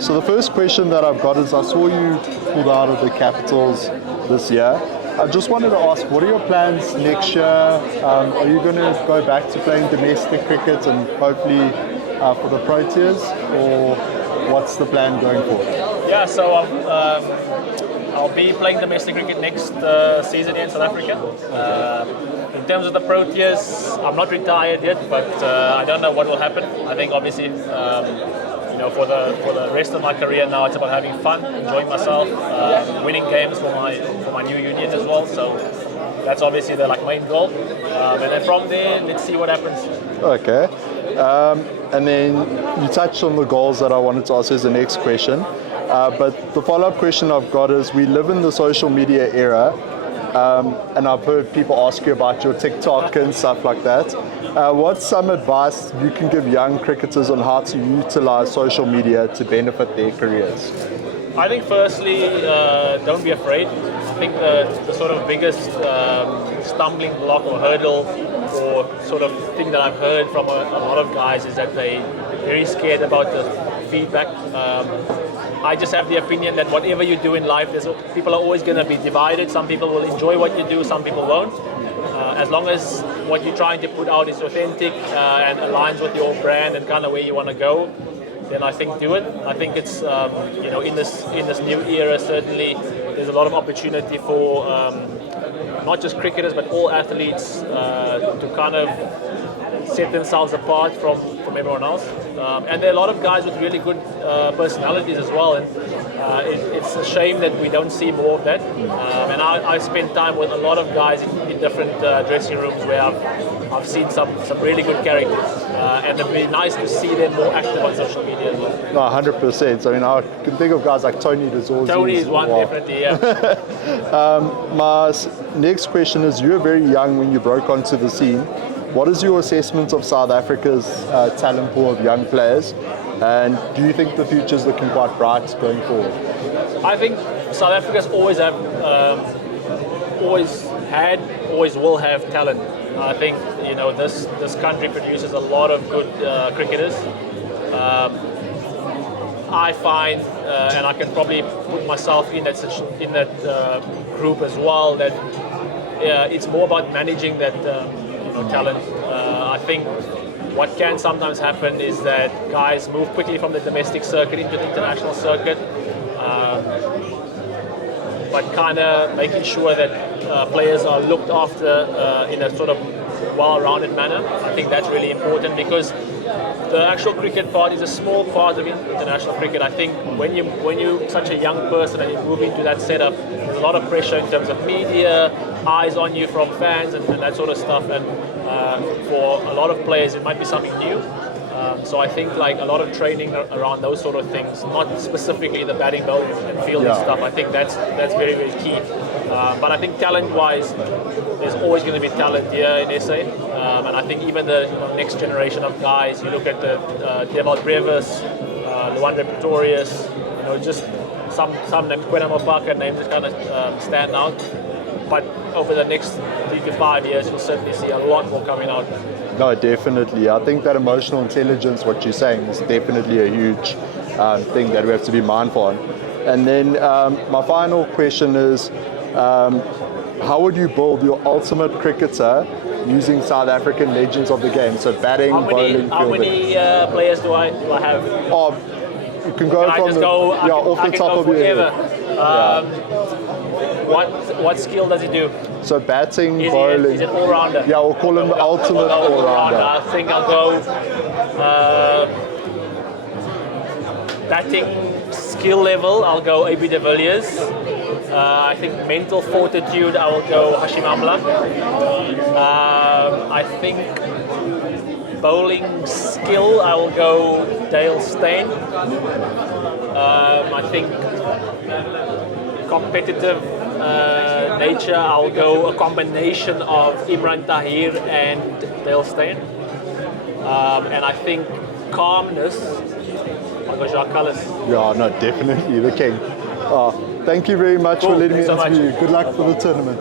So the first question that I've got is, I saw you pulled out of the Capitals this year. I just wanted to ask, what are your plans next year? Are you going to go back to playing domestic cricket and hopefully for the Proteas, or what's the plan going forward? Yeah, so I'll be playing domestic cricket next season here in South Africa. In terms of the Proteas, I'm not retired yet, but I don't know what will happen. I think obviously, for the rest of my career now, it's about having fun, enjoying myself, winning games for my new union as well. So that's obviously the main goal. And then from there, let's see what happens. Okay. And then you touched on the goals that I wanted to ask as the next question. But the follow-up question I've got is, we live in the social media era, and I've heard people ask you about your TikTok and stuff like that. What's some advice you can give young cricketers on how to utilize social media to benefit their careers? I think firstly, don't be afraid. I think the sort of biggest stumbling block or hurdle or sort of thing that I've heard from a lot of guys is that they're very scared about the feedback. I just have the opinion that whatever you do in life, people are always going to be divided. Some people will enjoy what you do, some people won't. As long as what you're trying to put out is authentic and aligns with your brand and kind of where you want to go, then I think do it. I think it's in this new era, certainly there's a lot of opportunity for not just cricketers but all athletes to kind of set themselves apart from everyone else. And there are a lot of guys with really good personalities as well, and it's a shame that we don't see more of that. And I spend time with a lot of guys in different dressing rooms where I've seen some really good characters, and it'd be nice to see them more active on social media as well. No, 100%. I mean, I can think of guys like Tony Dezorzi. Tony is one, definitely, yeah. My next question is, you were very young when you broke onto the scene. What is your assessment of South Africa's talent pool of young players, and do you think the future is looking quite bright going forward? I think South Africa's always will have talent. I think this country produces a lot of good cricketers. I find, and I can probably put myself in that group as well, that it's more about managing that talent. I think what can sometimes happen is that guys move quickly from the domestic circuit into the international circuit, but kind of making sure that players are looked after in a sort of well-rounded manner. I think that's really important, because the actual cricket part is a small part of international cricket. I think when you're such a young person and you move into that setup, there's a lot of pressure in terms of media, eyes on you from fans and that sort of stuff. And for a lot of players, it might be something new. So I think a lot of training around those sort of things, not specifically the batting, bowling and fielding stuff. I think that's very, very key. But I think talent-wise, there's always going to be talent here in SA. And I think even the next generation of guys, you look at the Deval Brevis, Luandre Pretorius, just some names, Quenamo Parker names that kind of stand out. But over the next 3 to 5 years, you'll certainly see a lot more coming out. No, definitely. I think that emotional intelligence, what you're saying, is definitely a huge thing that we have to be mindful on. And then my final question is, how would you build your ultimate cricketer using South African legends of the game? So batting, bowling, fielding. How many players do I have? Oh, you can go from off the top of your head. What skill does he do? So batting, bowling. Is it all-rounder? Yeah, we'll call him the ultimate all-rounder. I think I'll go batting skill level, I'll go AB de Villiers. I think mental fortitude, I will go Hashim Amla. I think bowling skill, I will go Dale Steyn. I think competitive nature, I'll go a combination of Imran Tahir and Dale Steyn. And I think calmness, I'll go Jacques Kallis. Yeah, no, definitely the king. Thank you very much for letting me interview you. Good luck for the tournament.